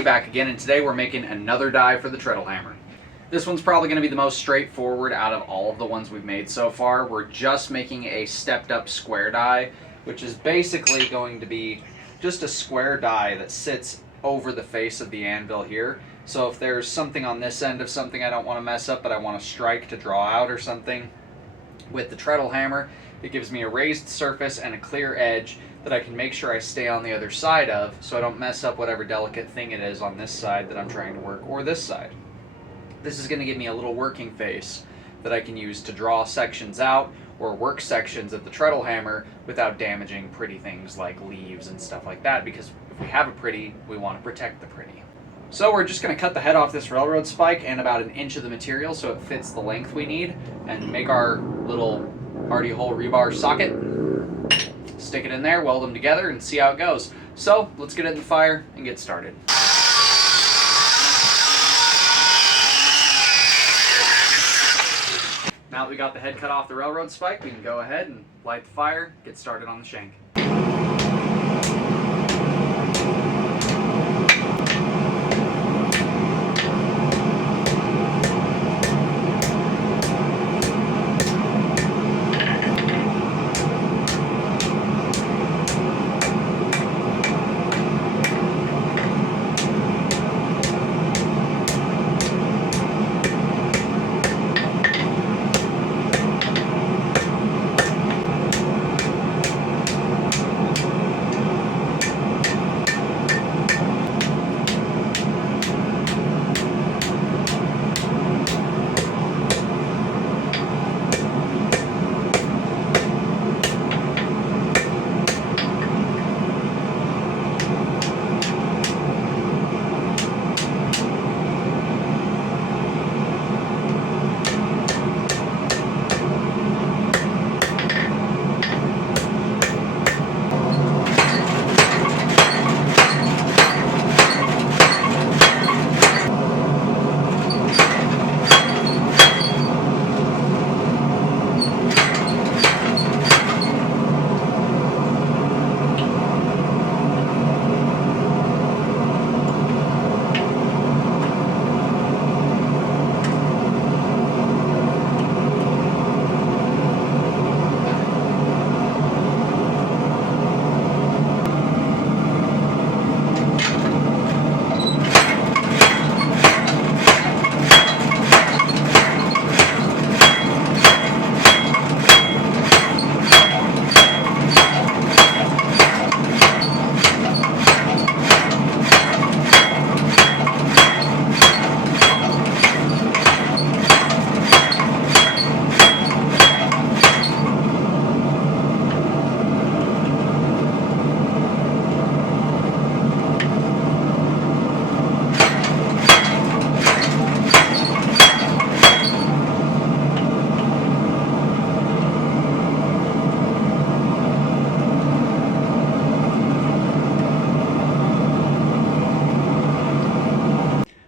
everybody, back again, and today we're making another die for the treadle hammer. This one's probably going to be the most straightforward out of all of the ones we've made so far. We're just making a stepped up square die, which is basically going to be just a square die that sits over the face of the anvil here. So if there's something on this end of something I don't want to mess up, but I want to strike to draw out or something, with the treadle hammer, it gives me a raised surface and a clear edge that I can make sure I stay on the other side of, so I don't mess up whatever delicate thing it is on this side that I'm trying to work, or this side. This is going to give me a little working face that I can use to draw sections out or work sections of the treadle hammer without damaging pretty things like leaves and stuff like that, because if we have a pretty, we want to protect the pretty. So we're just going to cut the head off this railroad spike and about 1 inch of the material so it fits the length we need, and make our little hardy hole rebar socket, stick it in there, weld them together, and see how it goes. So let's get it in the fire and get started. Now that we got the head cut off the railroad spike, we can go ahead and light the fire, get started on the shank.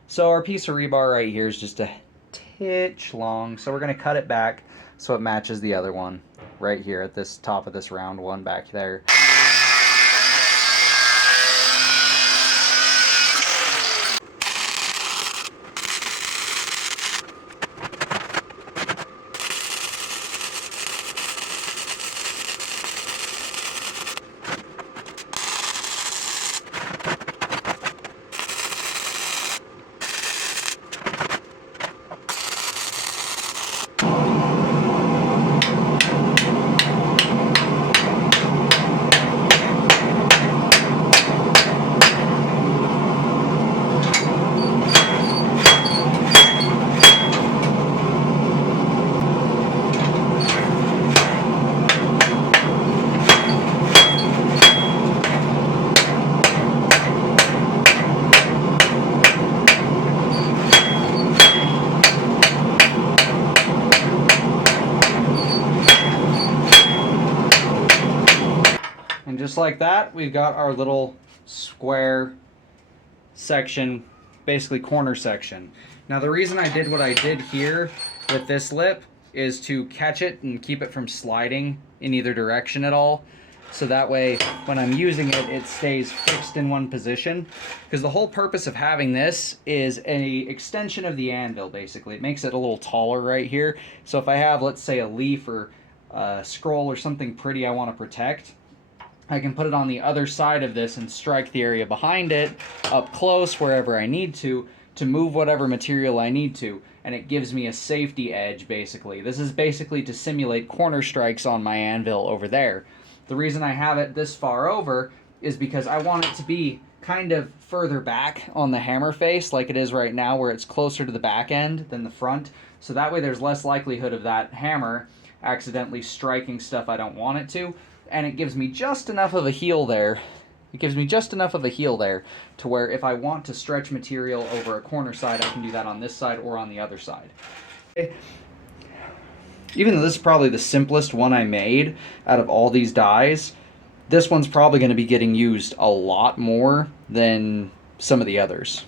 So our piece of rebar right here is just a titch long, so we're going to cut it back so it matches the other one right here at this top of this round one back there. And just like that, we've got our little square section, basically corner section. Now the reason I did what I did here with this lip is to catch it and keep it from sliding in either direction at all. so that way when I'm using it, it stays fixed in one position. Because the whole purpose of having this is a extension of the anvil, basically. It makes it a little taller right here. So if I have, let's say, a leaf or a scroll or something pretty I want to protect, I can put it on the other side of this and strike the area behind it up close wherever I need to move whatever material I need to, and it gives me a safety edge, basically. This is basically to simulate corner strikes on my anvil over there. The reason I have it this far over is because I want it to be kind of further back on the hammer face like it is right now, where it's closer to the back end than the front, so that way there's less likelihood of that hammer accidentally striking stuff I don't want it to, and it gives me just enough of a heel there. It gives me just enough of a heel there to where if I want to stretch material over a corner side, I can do that on this side or on the other side. Even though this is probably the simplest one I made out of all these dies, this one's probably going to be getting used a lot more than some of the others.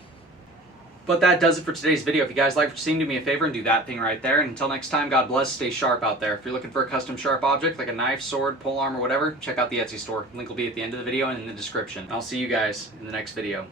But that does it for today's video. If you guys like what you're seeing, do me a favor and do that thing right there. And until next time, God bless, stay sharp out there. If you're looking for a custom sharp object like a knife, sword, polearm, or whatever, check out the Etsy store. Link will be at the end of the video and in the description. I'll see you guys in the next video.